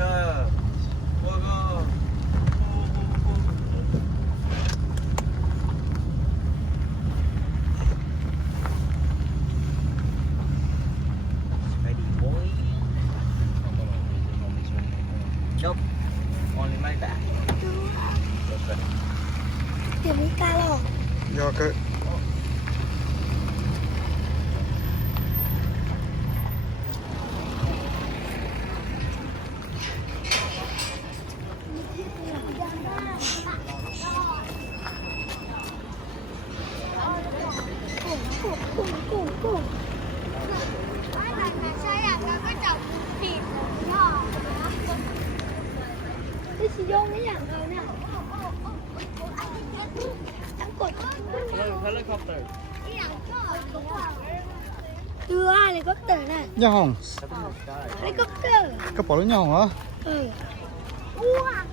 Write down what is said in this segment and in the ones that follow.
个，我个。Ready boy. Nope. Only my back. เดี๋ยวไม่กล้าหรอก ยอเกะ กุ้งใช่อยากแล้วก็จับปีกของพ่อที่ชิโยงไม่อยากเอาเนี่ยทั้งกด Helicopter. เรือเฮลิคอปเตอร์น่ะ ย่าห้อง เฮลิคอปเตอร์ กระเป๋าแล้วย่าห้องเหรอ อ้วก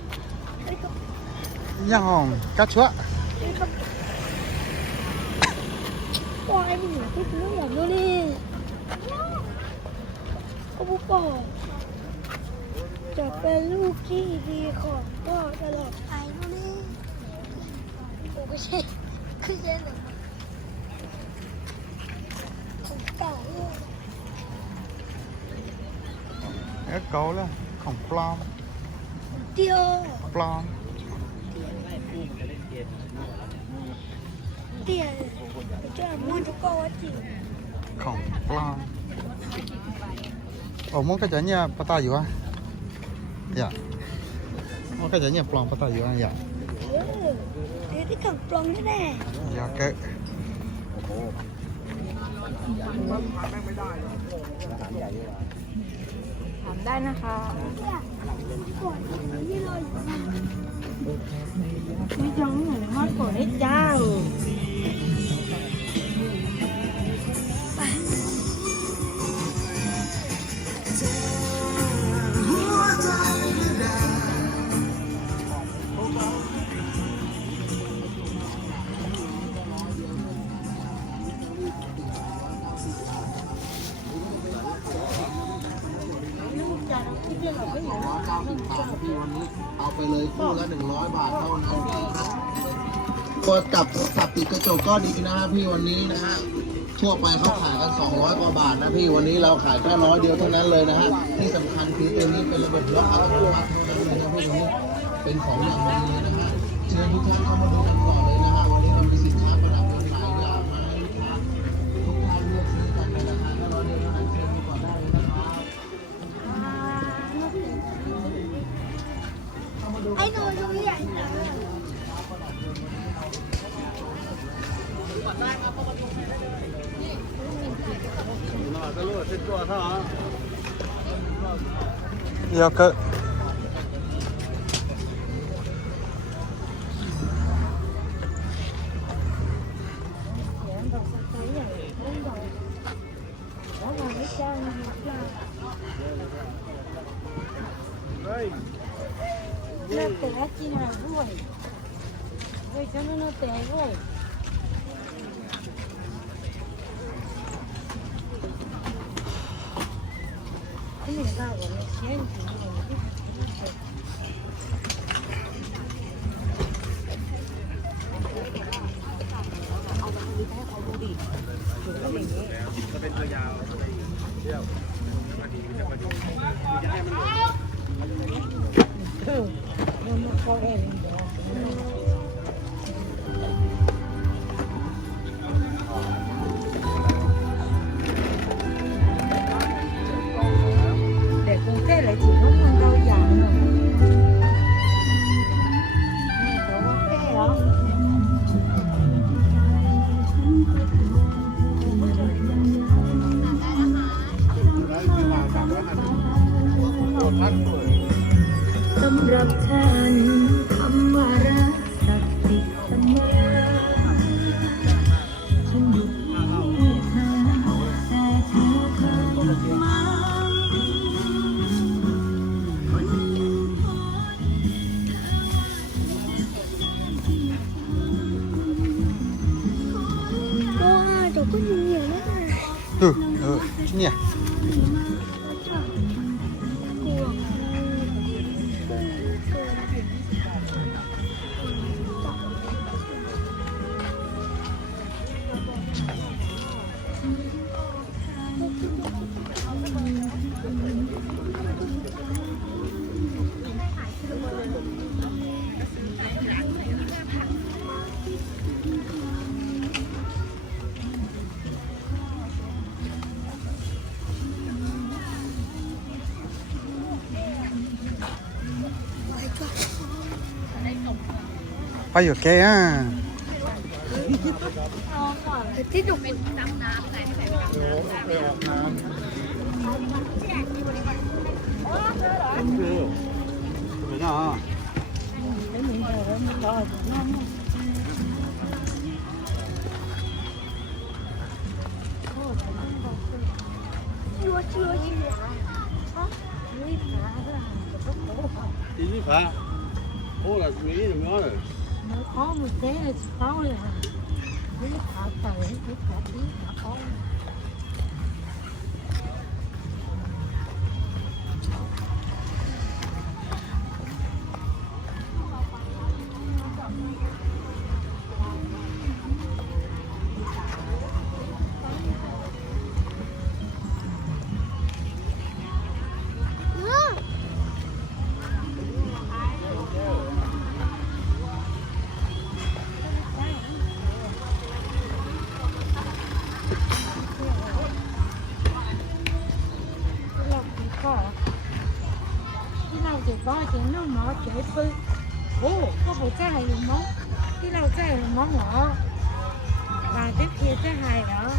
เฮลิคอป ย่าห้องกัดชัว เฮลิคอปปล่อยมึงเหรอพูดเรื่องอย่างนู้นนี่เขาบอกจะเป็นลูกที่ดีของพ่อตลอดไปนู่นนี่โอ้ไม่ใช่คือเช่นหนึ่งของเก่า เอ๊ะเก่าแล้วของปลอม เดียว ปลอม เดียวจะมันจะก็ว่าจริง ของปลอมมันก็จะเนี่ยปะตาอยู่อ่ะอย่ามันก็จะเนี่ยปลอมปะตาอยู่อ่ะอย่า เดี๋ยวที่ขังปลอมแน่ ยอเกะ ถามได้นะคะ ๆก่อนที่เราอยู่ ไม่จังหนูมากกว่านี้จ้า เอาไปเลยคู่ละ100 บาทเท่านั้นตัวกับติดกระจกก็ดีนะฮะพี่วันนี้นะฮะทั่วไปเขาขายกัน200 กว่าบาทนะพี่วันนี้เราขายแค่100 เดียวเท่านั้นเลยนะฮะที่สำคัญคือตัวนี้เป็นระบบล็อกอัตโนมัติเท่านั้นเลยนะพี่วันนี้เป็นของอย่างดีเลยนะฮะเชิญทุกท่านเข้ามาดูกันก่อนเลยนะฮะวันนี้เรามีสินค้าประดับหลายอย่างมาให้ลูกค้าทุกท่านเลือกซื้อกันในราคาแค่100 เดียวเท่านั้นเชิญดูก่อนได้เลยนะครับ ไอ้หนูดูใหญ่นะ ยอเกะ น่าแต่จีน่าด้วยเฮ้ยฉันน่าแต่ด้วยที่ไหนบ้างวะเนี่ยเชียงจริงๆก็เป็นตัวยาวเที่ยวพอดีพอดีจะให้มัน มันมาเข้าเองเด็กกรุงเทพเลยจีบพวกมันเราอย่างหนึ่งเขาว่าแก่เหรอ สำหรับฉันคำว่ารักศักดิ์สิทธิ์เสมอฉันหยุดที่เธอแต่เธอเคยมาก็เดี๋ยวก็มีอย่างนั้น เนี่ย กลัว อยู่แกอ่ะ ที่หนูเป็น ไม่ได้อ่ะ ชัวชัวชัว 第一盘，我那没人苗了。có một thế là có là cái thả trời cái thả tí thả có thì có chuyện nó mở chạy pư có một cái hay dùng món cái lâu cái là món ngọ và tiếp kia cái hài đó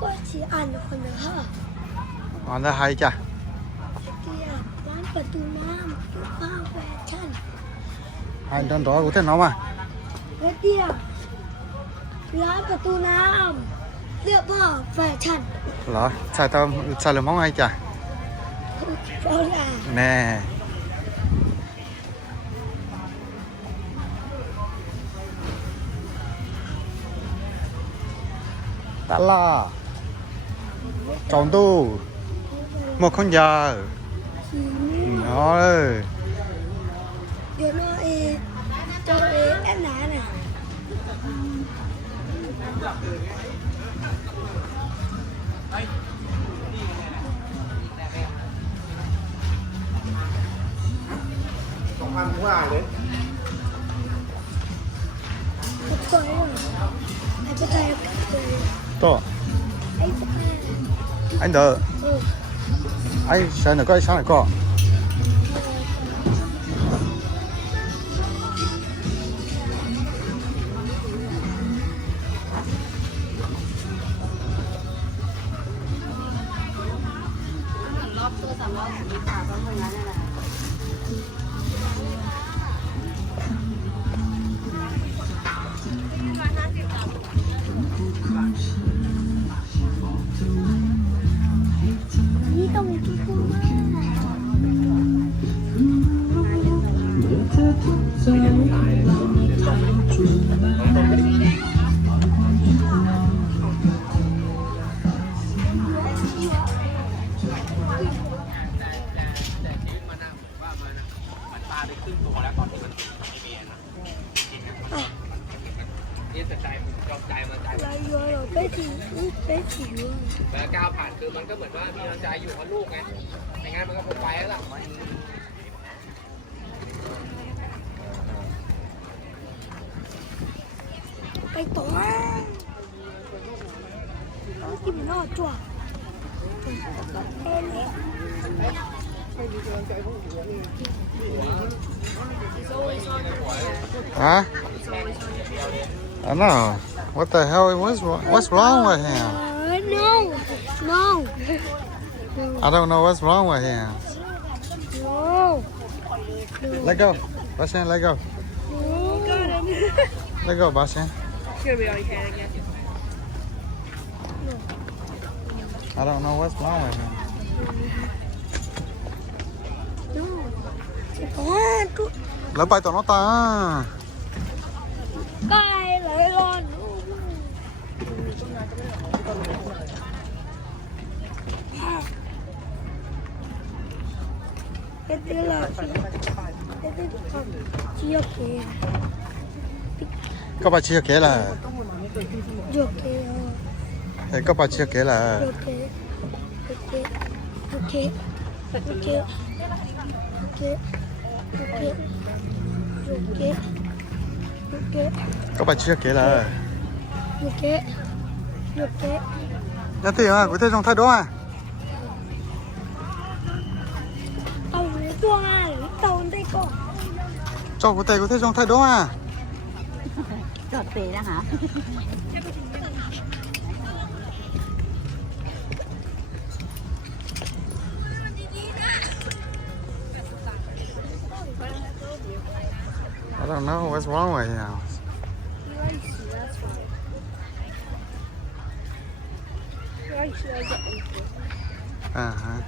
ก็สีอ่านคนนะฮะ อ๋อได้ให้จ้ะ เกียร์ร้านประตูน้ำผ้าแฟชั่น ให้โดนร้อยกูเท่าน้องอ่ะ และเดียวร้านประตูน้ำเสื้อผ้าแฟชั่น เหรอใส่ตามใส่เลยมองไงจ้ะ เอาล่ะ แน่ตลาดจองตู้หมดคนยาอ๋อเลย เดี๋ยวน้องเอเจ้าเอแอนนาน่ะ 2,000ว่าเลย ก็ตัวนี้ไอ้ประธานกับตัว ตัว ไอ้ประธาน anh đợi เออ anh sáng này có anh sáng này có เ来源了，被挤了。แล้วก้าวผ่านคือมันก็เหมือนว่ามีกำลังใจอยู่กับลูกไงไม่งั้นมันก็คงไปแล้วล่ะ ไปต่อที่มันน่าจ้วง Huh? I know. What the hell? What's wrong with him? No. I don't know what's wrong with him. No. Let go. Bashan, let go. Let go, Bashan. I don't know what's wrong with him. Lỡ bay tụi nó ta. Cái lấy lon. Cái thứ là chia kìa. Các bạn chia kế là. Chia kìa. Thế các bạn chia kế là. Okay. Các bạn chia kế là. Okay. Nhá thì à, có thể trong thay đó à. Tàu nó tuông à, tàu đây con. Cho có thể trong thay đó à. จอดเตะนะคะ I don't know what's wrong with him. Uh-huh.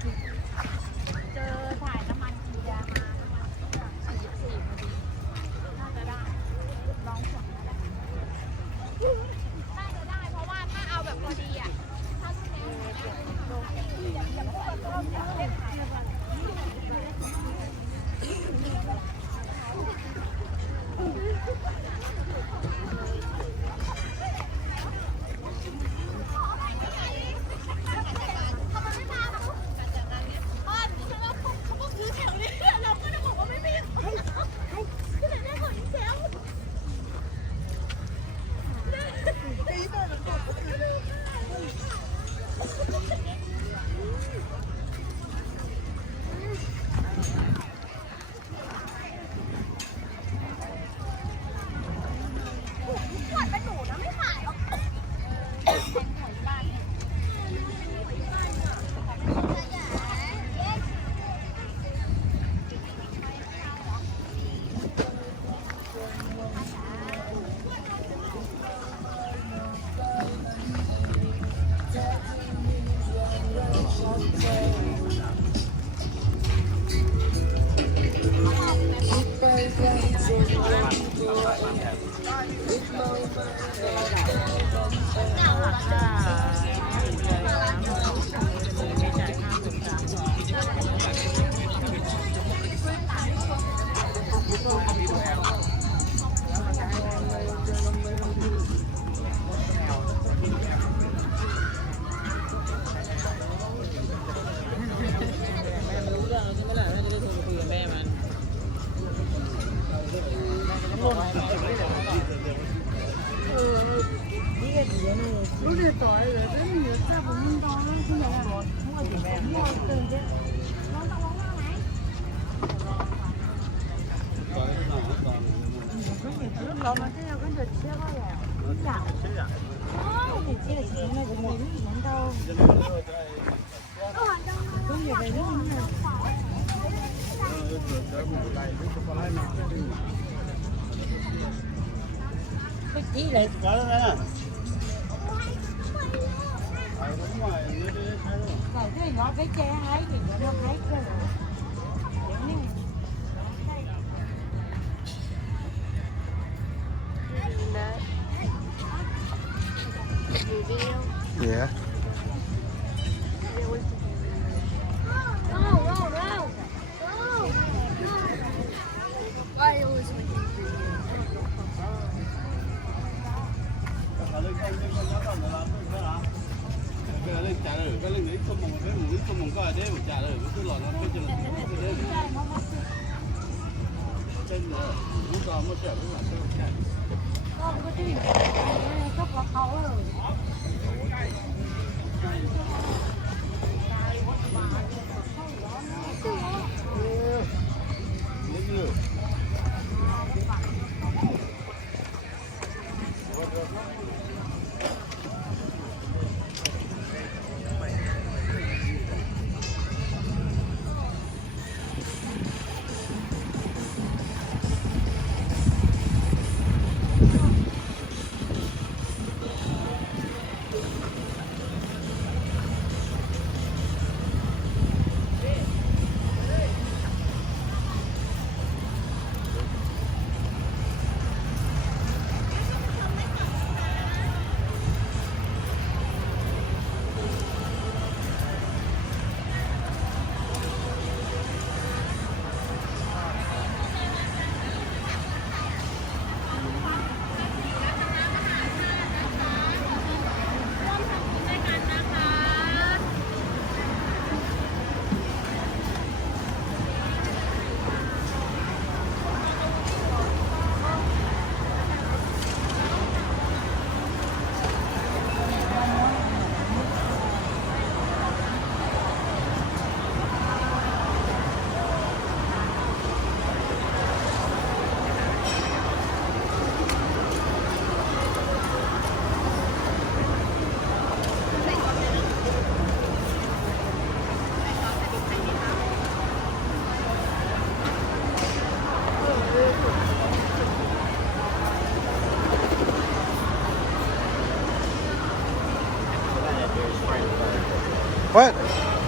Yeah. 做梦搞的，我家的，我是老人，就这个，真的，我早没事，我晚上看。ก็ก็ที่ก็พอเขาเลย What?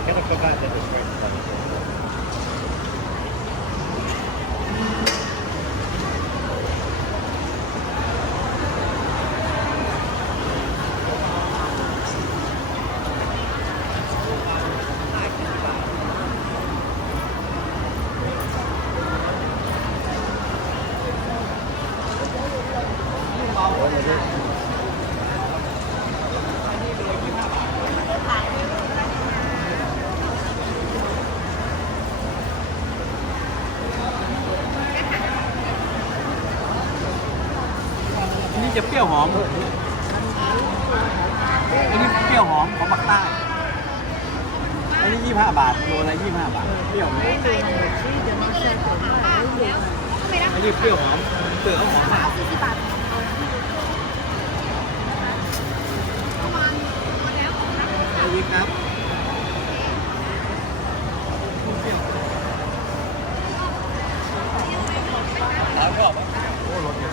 Kind of forgot that it's right in front of you. อันนี้จะเปรี้ยวหอม อันนี้เปรี้ยวหอมของภาคใต้ อันนี้25 บาทโลละ25 บาท เปรี้ยวไหมอันนี้เปรี้ยวหอมเปลือกหอมมากเอาวิกครับแล้วก็โอ้รถเยอะ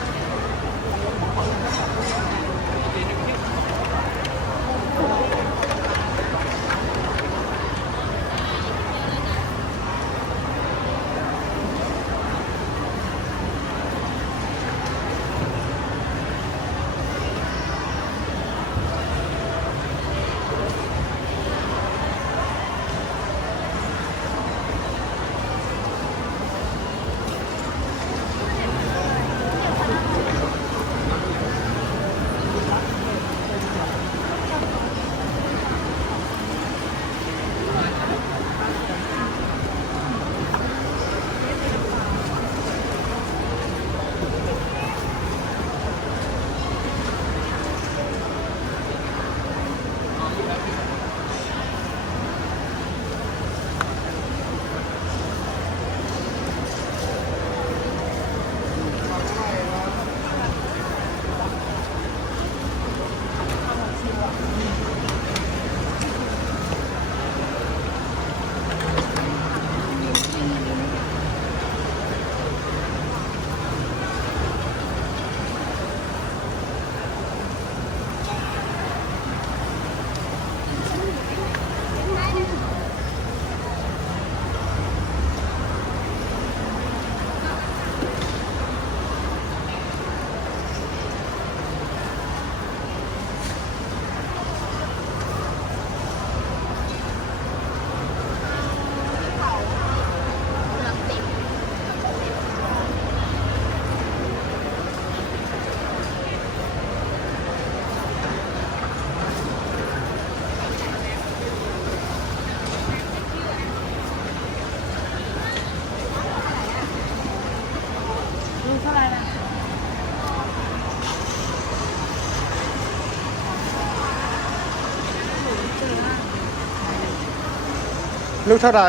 ลูกเท่าไหร่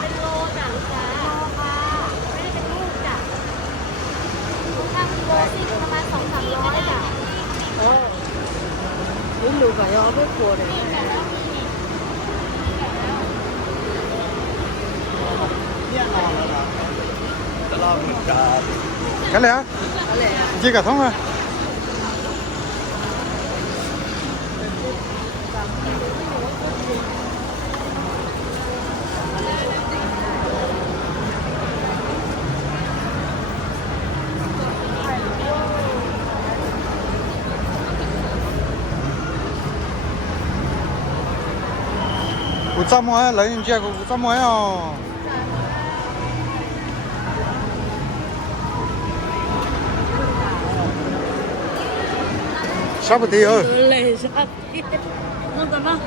เป็นโลจ้ะลูกค้าโลค่ะไม่ได้เป็นลูกจ้ะถ้าเป็นโลสิประมาณ200-300จ้ะ Những lũ phải ở với cô này. cái này á chia cả thống à của trăm mỗi lấy những chiếc của trăm mỗi à sao vậy ơi Lệ sao? Không tầm không?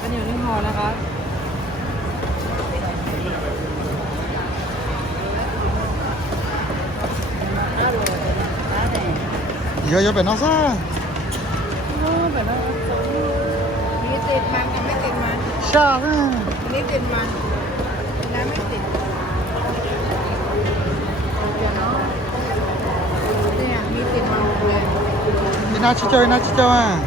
Cái nhiều nước ngọtนะคะ giờ giờ phải nó ra แบบว่ามีติดมันกับไม่ติดมัน sao thế อันนี้ติดมันน้ำไม่ติดเนี่ยมีติดมันหมดเลย đi na chi chơi à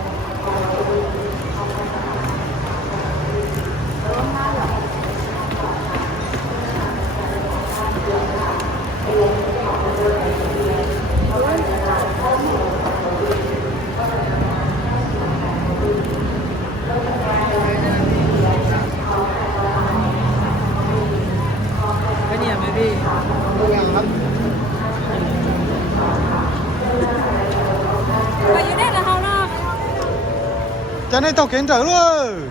cái gì mà đi mà dưới đây là hầu nó cho nên tao kiến trở luôn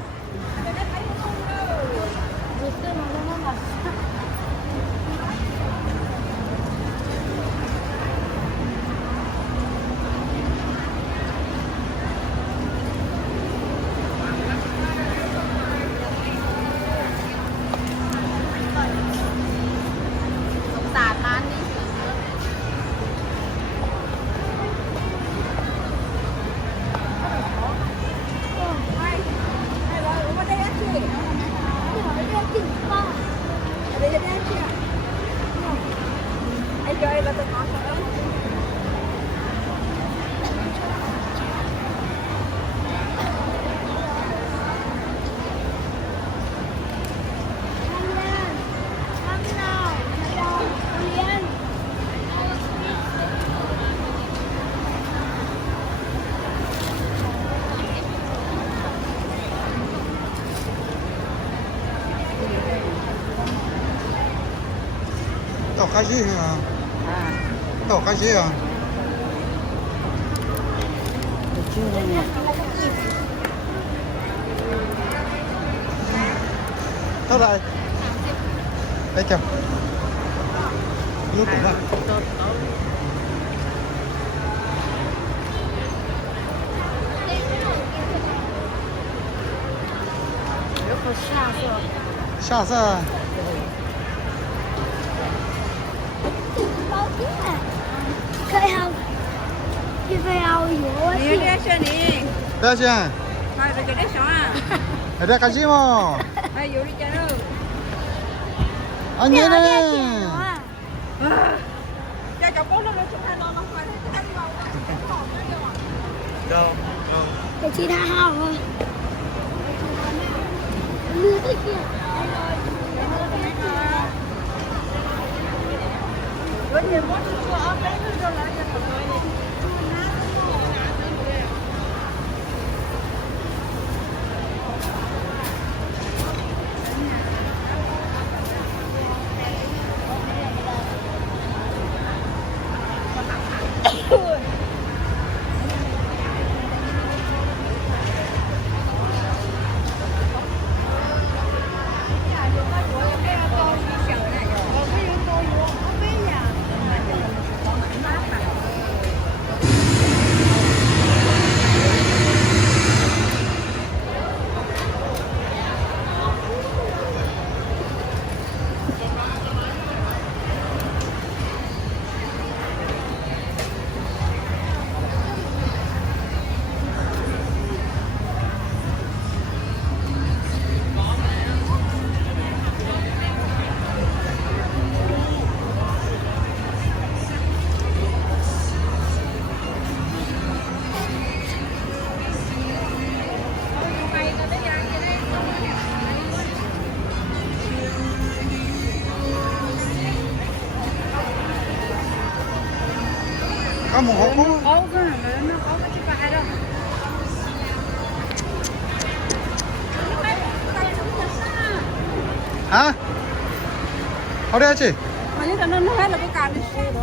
到开心啊！到开心啊！เท่าไหร่ไปเจ้าลูกผมว่า 如果下色，下色包店，佢有佢有魚你这是你，多少钱？还有这个啥啊？有点开心吗？还有这个肉，啊，你有呢？啊！这叫光了了，就看到了，快点，看到了，แต่ที่ท่าห้าวอ่ะเลือดตะเกียบ 我也不是说啊，本身就来这么多的。ข้าวหมูเขากุ้ง 好个什么？那好个几百的。ฮะเขาได้จี 我你在那弄还那个干的事。เ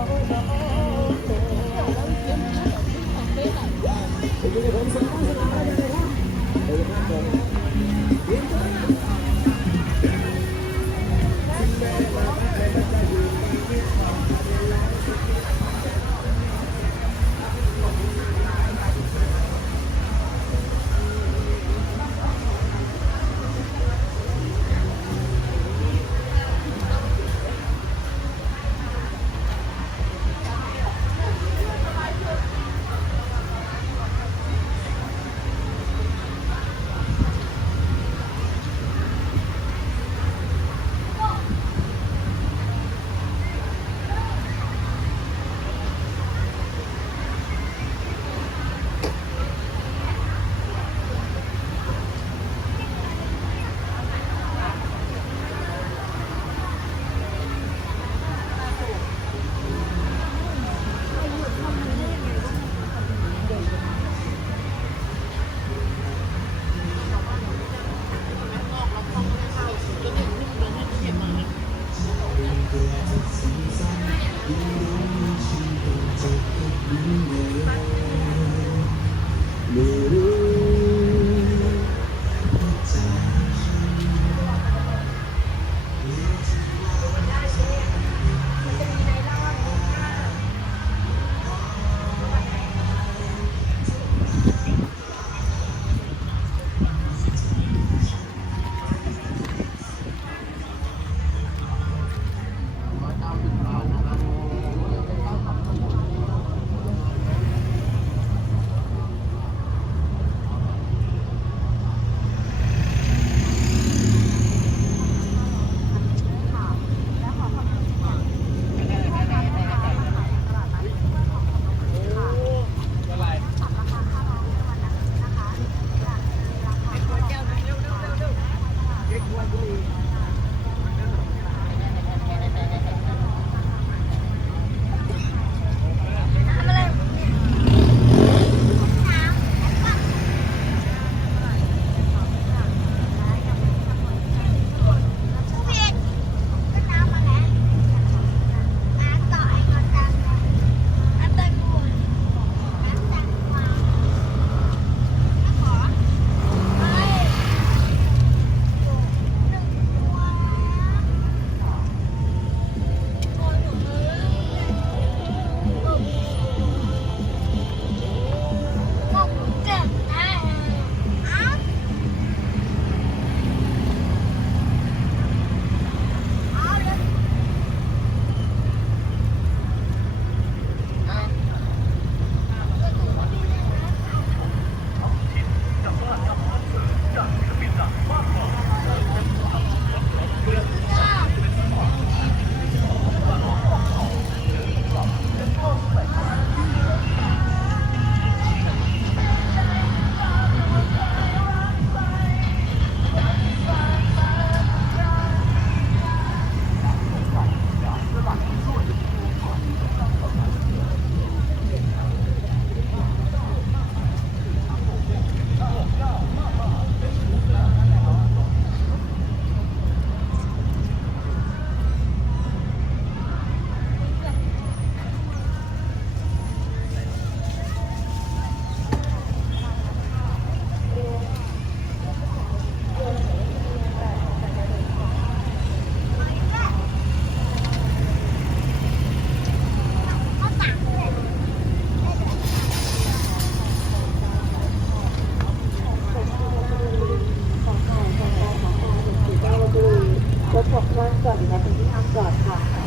จอดอยู่ในพื้นที่ห้ามจอดค่ะ